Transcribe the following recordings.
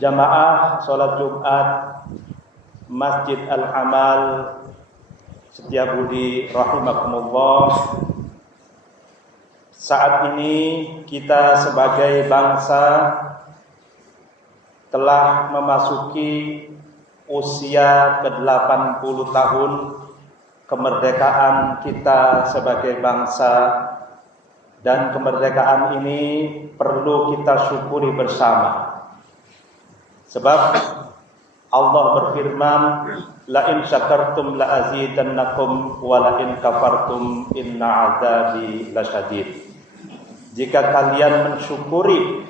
Jamaah sholat Jumat Masjid Al-Amal Setiabudi rahimakumullah. Saat ini kita sebagai bangsa telah memasuki usia ke-80 tahun kemerdekaan kita sebagai bangsa, dan kemerdekaan ini perlu kita syukuri bersama. Sebab Allah berfirman, la in syakartum la azidannakum wa la in kafartum inna adzabi lasyadid. Jika kalian mensyukuri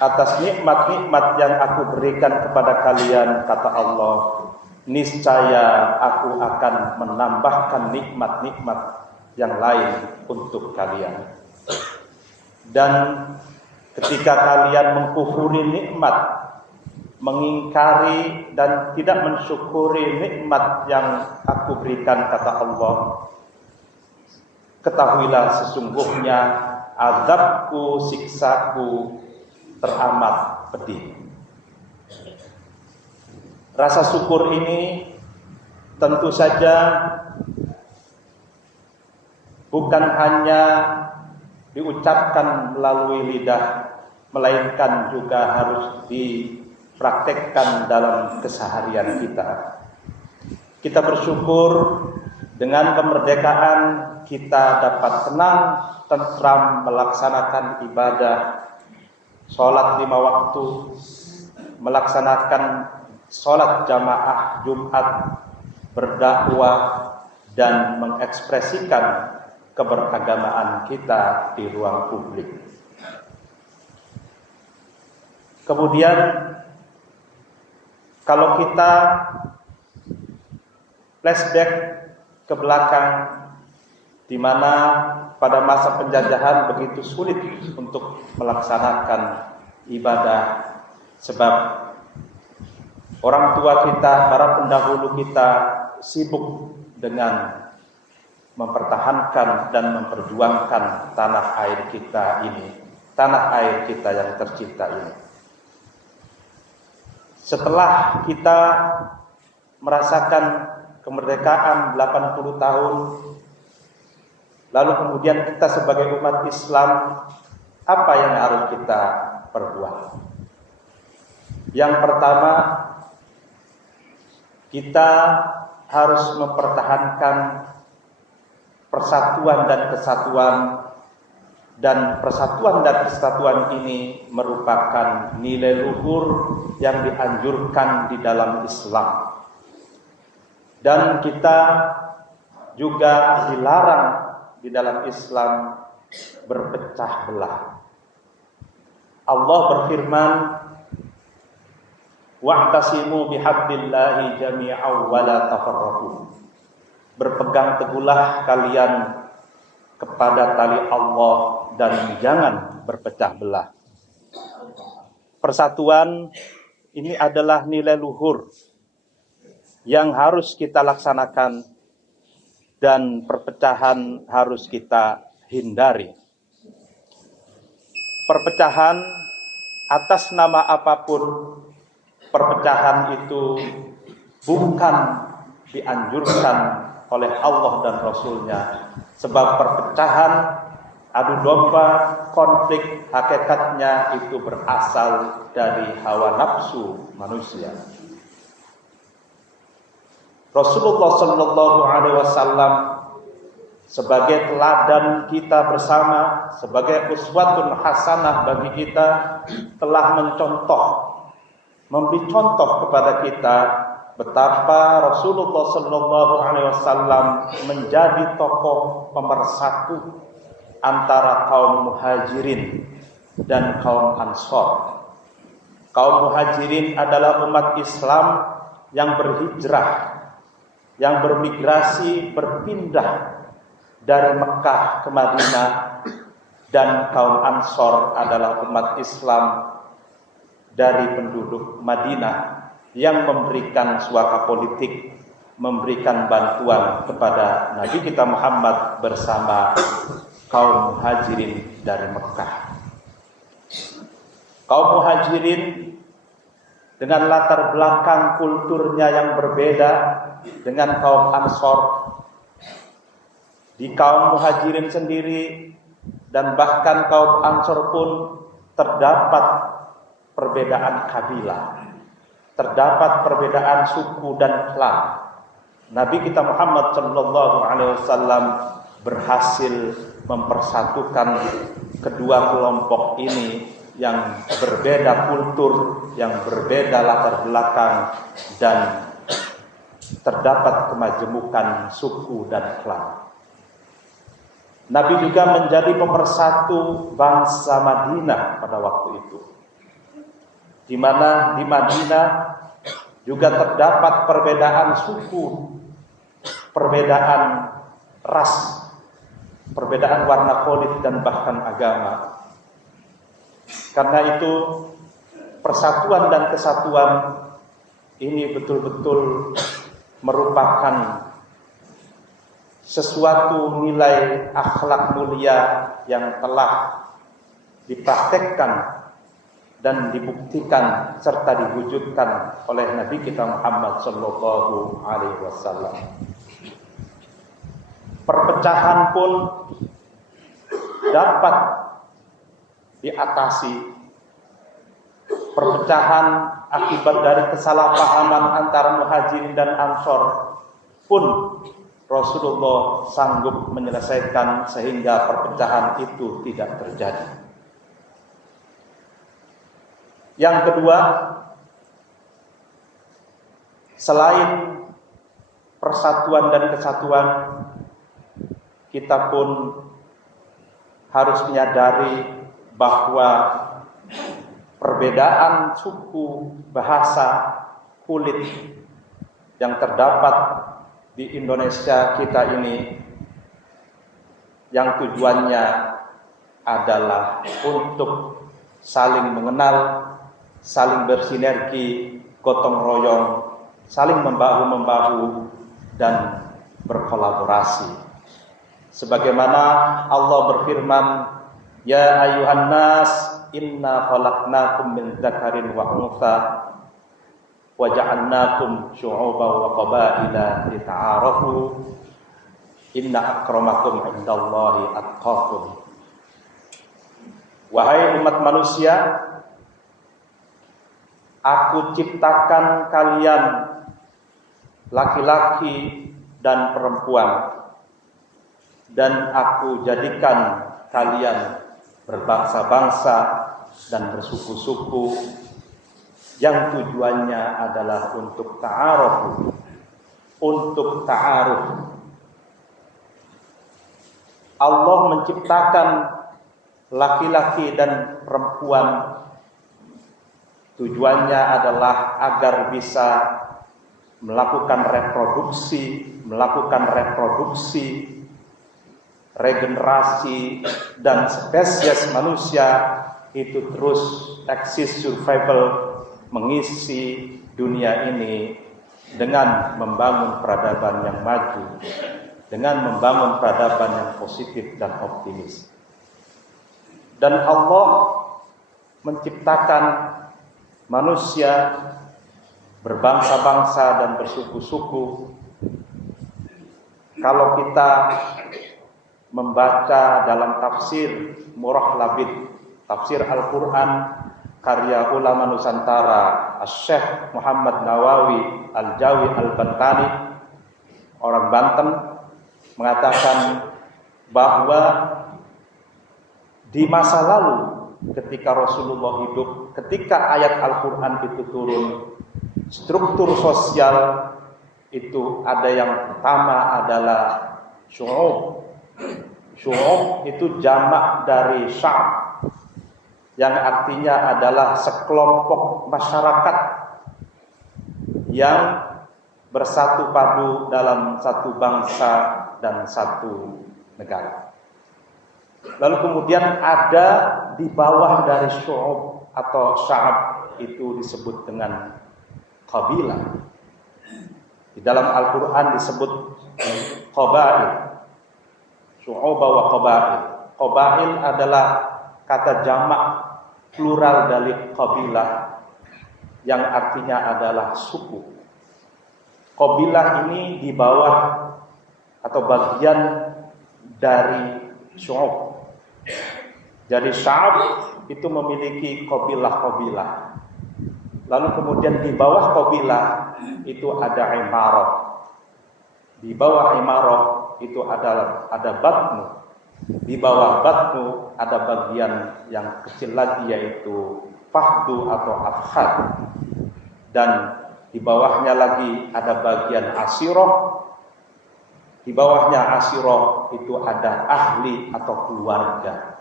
atas nikmat-nikmat yang aku berikan kepada kalian, kata Allah, niscaya aku akan menambahkan nikmat-nikmat yang lain untuk kalian. Dan ketika kalian mengkufuri nikmat, mengingkari dan tidak mensyukuri nikmat yang aku berikan, kata Allah, ketahuilah sesungguhnya azabku, siksaku teramat pedih. Rasa syukur ini tentu saja bukan hanya diucapkan melalui lidah, melainkan juga harus dipraktekkan dalam keseharian kita. Kita bersyukur dengan kemerdekaan kita dapat tenang, tentram melaksanakan ibadah, sholat 5 waktu, melaksanakan sholat jamaah Jumat, berdakwah, dan mengekspresikan keberagamaan kita di ruang publik. Kemudian kalau kita flashback ke belakang, di mana pada masa penjajahan begitu sulit untuk melaksanakan ibadah, sebab orang tua kita, para pendahulu kita sibuk dengan mempertahankan dan memperjuangkan tanah air kita ini, tanah air kita yang tercinta ini. Setelah kita merasakan kemerdekaan 80 tahun, lalu kemudian kita sebagai umat Islam, apa yang harus kita perbuat? Yang pertama, kita harus mempertahankan persatuan dan kesatuan, dan persatuan dan kesatuan ini merupakan nilai luhur yang dianjurkan di dalam Islam. Dan kita juga dilarang di dalam Islam berpecah belah. Allah berfirman, wa'tasimu bihablillahi jami'an wa la tafarraqu. Berpegang teguhlah kalian kepada tali Allah dan jangan berpecah belah. Persatuan ini adalah nilai luhur yang harus kita laksanakan, dan perpecahan harus kita hindari. Perpecahan atas nama apapun, perpecahan itu bukan dianjurkan oleh Allah dan Rasulnya. Sebab perpecahan, adu domba, konflik, hakikatnya itu berasal dari hawa nafsu manusia. Rasulullah Sallallahu Alaihi Wasallam sebagai teladan kita bersama, sebagai uswatun hasanah bagi kita, telah memberi contoh kepada kita betapa Rasulullah Sallallahu Alaihi Wasallam menjadi tokoh pemersatu antara kaum muhajirin dan kaum ansor. Kaum muhajirin adalah umat Islam yang berhijrah, yang bermigrasi, berpindah dari Mekah ke Madinah, dan kaum ansor adalah umat Islam dari penduduk Madinah yang memberikan suaka politik, memberikan bantuan kepada Nabi kita Muhammad bersama kaum muhajirin dari Mekah. Kaum muhajirin dengan latar belakang kulturnya yang berbeda dengan kaum Ansor. Di kaum Muhajirin sendiri dan bahkan kaum Ansor pun terdapat perbedaan kabilah, terdapat perbedaan suku dan klan. Nabi kita Muhammad sallallahu alaihi wasallam berhasil mempersatukan kedua kelompok ini yang berbeda kultur, yang berbeda latar belakang, dan terdapat kemajemukan suku dan klan. Nabi juga menjadi pemersatu bangsa Madinah pada waktu itu, di mana di Madinah juga terdapat perbedaan suku, perbedaan ras, perbedaan warna kulit dan bahkan agama. Karena itu persatuan dan kesatuan ini betul-betul merupakan sesuatu nilai akhlak mulia yang telah dipraktekkan dan dibuktikan serta diwujudkan oleh Nabi kita Muhammad sallallahu alaihi wasallam. Perpecahan pun dapat diatasi. Perpecahan akibat dari kesalahpahaman antara Muhajirin dan Ansor pun Rasulullah sanggup menyelesaikan sehingga perpecahan itu tidak terjadi. Yang kedua, selain persatuan dan kesatuan, kita pun harus menyadari bahwa perbedaan suku, bahasa, kulit yang terdapat di Indonesia kita ini, yang tujuannya adalah untuk saling mengenal, saling bersinergi, gotong royong, saling membahu-membahu dan berkolaborasi. Sebagaimana Allah berfirman, ya ayuhan nas inna khalaqnakum min dzakarin wa untha wa ja'alnakum syu'uban wa qabaila lita'arafu inna akramakum indallahi atqakum. Wahai umat manusia, aku ciptakan kalian laki-laki dan perempuan, dan aku jadikan kalian berbangsa-bangsa dan bersuku-suku, yang tujuannya adalah untuk ta'aruf, untuk ta'aruf. Allah menciptakan laki-laki dan perempuan, tujuannya adalah agar bisa melakukan reproduksi, regenerasi, dan spesies manusia itu terus eksis, survival, mengisi dunia ini dengan membangun peradaban yang maju, dengan membangun peradaban yang positif dan optimis. Dan Allah menciptakan manusia berbangsa-bangsa dan bersuku-suku. Kalau kita membaca dalam tafsir Murah Labid, tafsir Al-Quran karya ulama Nusantara Syekh Muhammad Nawawi Al-Jawi Al-Bantani, orang Banten, mengatakan bahwa di masa lalu ketika Rasulullah hidup, ketika ayat Al-Quran itu turun, struktur sosial itu ada yang pertama adalah syu'ub. Syu'ub itu jamak dari sya'ab, yang artinya adalah sekelompok masyarakat yang bersatu padu dalam satu bangsa dan satu negara. Lalu kemudian ada di bawah dari syu'ub atau sya'ab itu disebut dengan qabilah. Di dalam Al-Quran disebut qabail, syu'uba wa qabail. Qabail adalah kata jamak plural dari qabilah. yang artinya adalah suku. Qabilah ini di bawah atau bagian dari syu'ub. Jadi sya'ab itu memiliki qabilah-qabilah. Lalu kemudian di bawah qabilah itu ada imarah. Di bawah imarah itu ada batnu. Di bawah batnu ada bagian yang kecil lagi yaitu fahdu atau afhad. Dan di bawahnya lagi ada bagian asirah. Di bawahnya asirah itu ada ahli atau keluarga.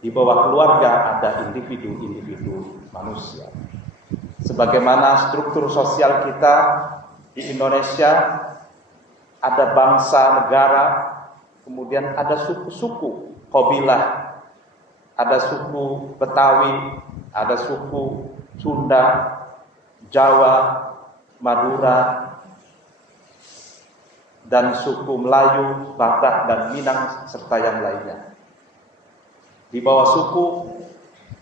Di bawah keluarga ada individu-individu manusia. Sebagaimana struktur sosial kita di Indonesia, ada bangsa, negara, kemudian ada suku-suku, qabilah, ada suku Betawi, ada suku Sunda, Jawa, Madura, dan suku Melayu, Batak, dan Minang, serta yang lainnya. Di bawah suku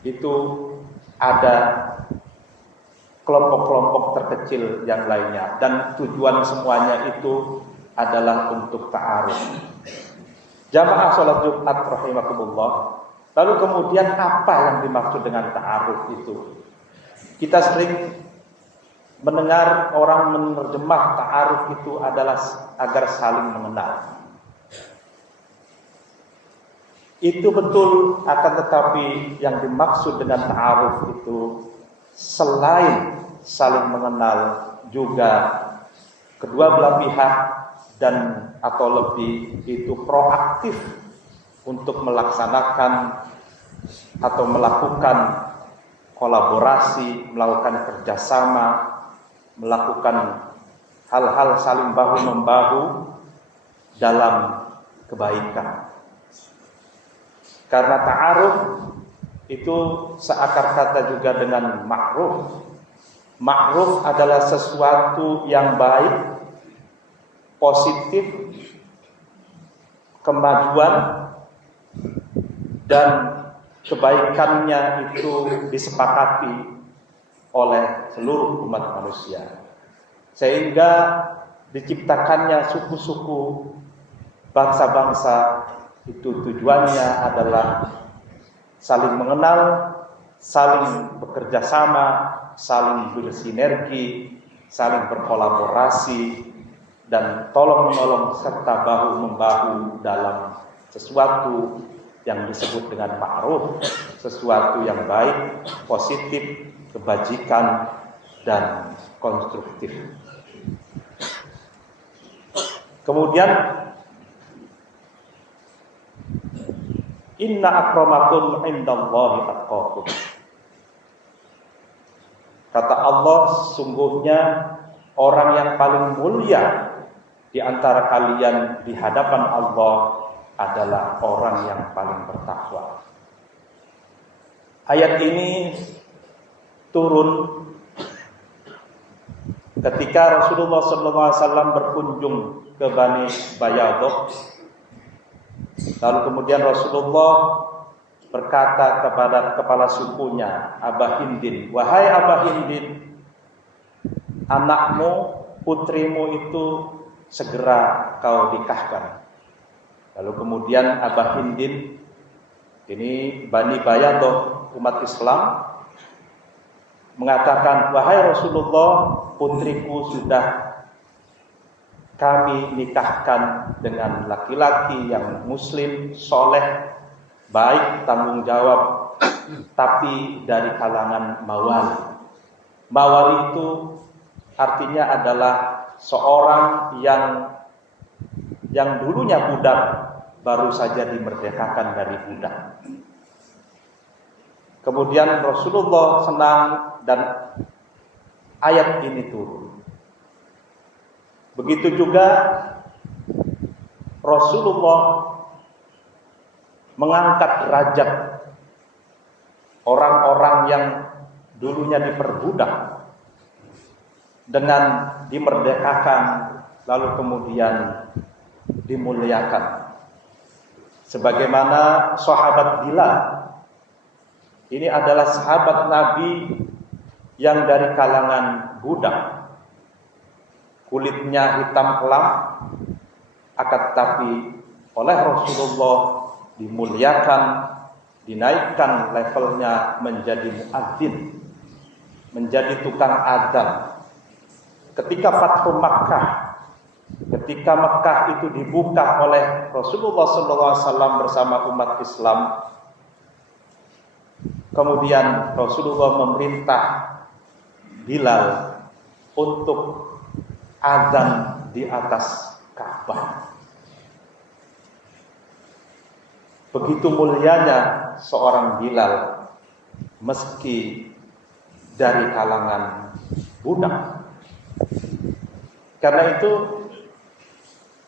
itu ada kelompok-kelompok terkecil yang lainnya, dan tujuan semuanya itu adalah untuk ta'aruf. Jamaah sholat Jumat rahimakumullah. Lalu kemudian apa yang dimaksud dengan ta'aruf itu? Kita sering mendengar orang menerjemah ta'aruf itu adalah agar saling mengenal. Itu betul, akan tetapi yang dimaksud dengan ta'aruf itu selain saling mengenal juga kedua belah pihak dan atau lebih itu proaktif untuk melaksanakan atau melakukan kolaborasi, melakukan kerjasama, melakukan hal-hal saling bahu-membahu dalam kebaikan. Karena ta'aruf itu seakar kata juga dengan ma'ruf. Ma'ruf adalah sesuatu yang baik, positif, kemajuan, dan kebaikannya itu disepakati oleh seluruh umat manusia. Sehingga diciptakannya suku-suku, bangsa-bangsa, itu tujuannya adalah saling mengenal, saling bekerja sama, saling bersinergi, saling berkolaborasi, dan tolong-menolong serta bahu-membahu dalam sesuatu yang disebut dengan ma'ruf, sesuatu yang baik, positif, kebajikan, dan konstruktif. Kemudian inna akramakum indallahi atqakum. Kata Allah, sungguhnya orang yang paling mulia di antara kalian di hadapan Allah adalah orang yang paling bertakwa. Ayat ini turun ketika Rasulullah SAW berkunjung ke Bani Bayadah. Lalu kemudian Rasulullah berkata kepada kepala sukunya, Aba Hindin, wahai Aba Hindin, anakmu, putrimu itu segera kau nikahkan. Lalu kemudian Aba Hindin, ini Bani Bayadah, umat Islam, mengatakan, wahai Rasulullah, putriku sudah kami nikahkan dengan laki-laki yang muslim, soleh, baik, tanggung jawab, tapi dari kalangan mawali. Mawali itu artinya adalah seorang yang dulunya budak, baru saja dimerdekakan dari budak. Kemudian Rasulullah senang dan ayat ini turun. Begitu juga Rasulullah mengangkat derajat orang-orang yang dulunya diperbudak dengan dimerdekakan, lalu kemudian dimuliakan. Sebagaimana sahabat Bilal, ini adalah sahabat Nabi yang dari kalangan budak, kulitnya hitam kelam, akan tetapi oleh Rasulullah dimuliakan, dinaikkan levelnya menjadi muadzin, menjadi tukang adzan. Ketika Fathu Makkah, ketika Mekah itu dibuka oleh Rasulullah SAW bersama umat Islam, kemudian Rasulullah memerintah Bilal untuk azan di atas Ka'bah. Begitu mulianya seorang Bilal, meski dari kalangan budak. Karena itu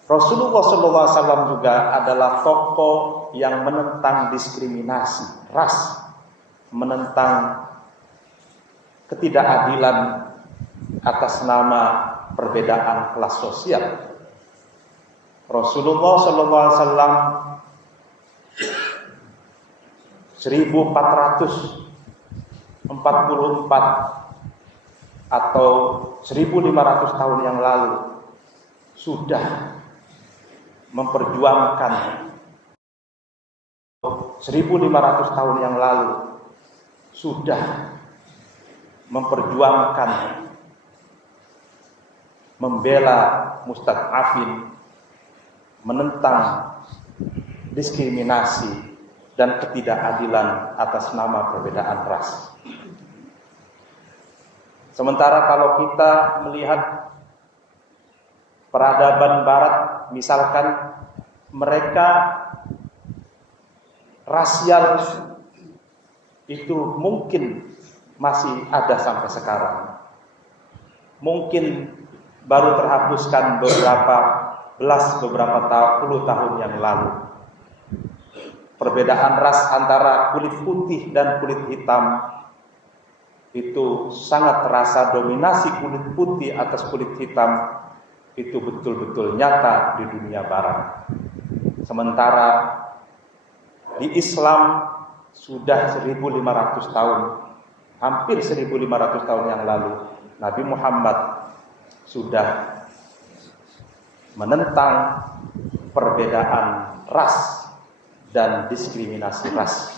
Rasulullah SAW juga adalah tokoh yang menentang diskriminasi ras, menentang ketidakadilan atas nama perbedaan kelas sosial. Rasulullah SAW 1444 atau 1500 tahun yang lalu sudah memperjuangkan 1500 tahun yang lalu sudah memperjuangkan membela mustad'afin, menentang diskriminasi dan ketidakadilan atas nama perbedaan ras. Sementara kalau kita melihat peradaban barat, misalkan mereka rasial itu mungkin masih ada sampai sekarang. Mungkin baru terhapuskan beberapa puluh tahun yang lalu. Perbedaan ras antara kulit putih dan kulit hitam itu sangat terasa. Dominasi kulit putih atas kulit hitam itu betul-betul nyata di dunia barat. Sementara di Islam sudah 1500 tahun, hampir 1500 tahun yang lalu, Nabi Muhammad sudah menentang perbedaan ras dan diskriminasi ras.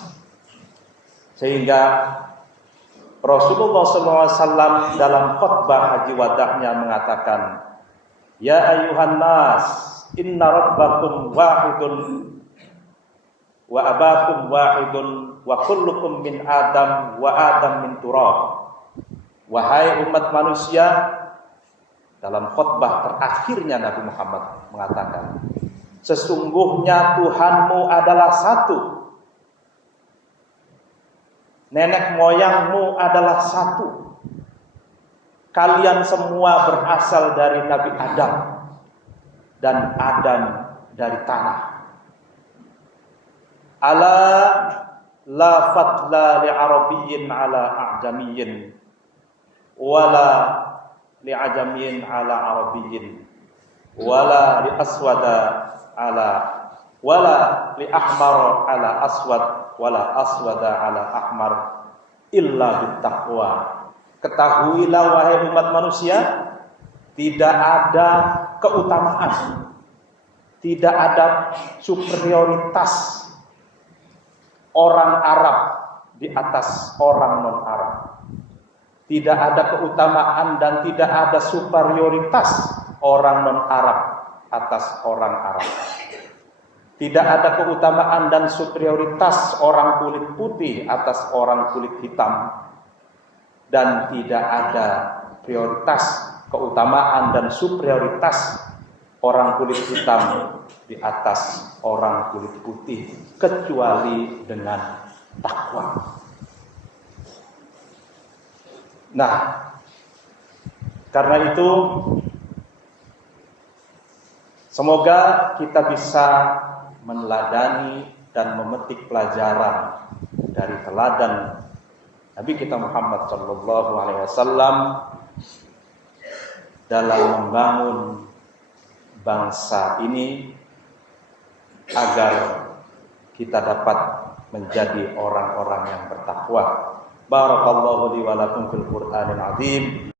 Sehingga Rasulullah SAW dalam khutbah haji wadahnya mengatakan, "Ya ayuhan nas, inna rabbakum wahidun wa abakum wahidun wa kullukum min Adam wa Adam min turab." Wahai umat manusia, dalam khutbah terakhirnya Nabi Muhammad mengatakan, sesungguhnya Tuhanmu adalah satu. Nenek moyangmu adalah satu. Kalian semua berasal dari Nabi Adam, dan Adam dari tanah. Ala la fadla li arabiyyin ala a'jamiyyin, wala li ajamiyyin ala arabiyyin, wala li aswada ala, wala li ahmar ala aswad, wala aswada ala ahmar, illa bittaqwa. Ketahuilah wahai umat manusia, tidak ada keutamaan, tidak ada superioritas orang Arab di atas orang non-Arab. Tidak ada keutamaan dan tidak ada superioritas orang non-Arab atas orang Arab. Tidak ada keutamaan dan superioritas orang kulit putih atas orang kulit hitam. Dan tidak ada prioritas, keutamaan dan superioritas orang kulit hitam di atas orang kulit putih, kecuali dengan takwa. Nah, karena itu semoga kita bisa meneladani dan memetik pelajaran dari teladan Nabi kita Muhammad SAW dalam membangun bangsa ini agar kita dapat menjadi orang-orang yang bertakwa. Barakallahu li wa lakum fil Qur'anil azim.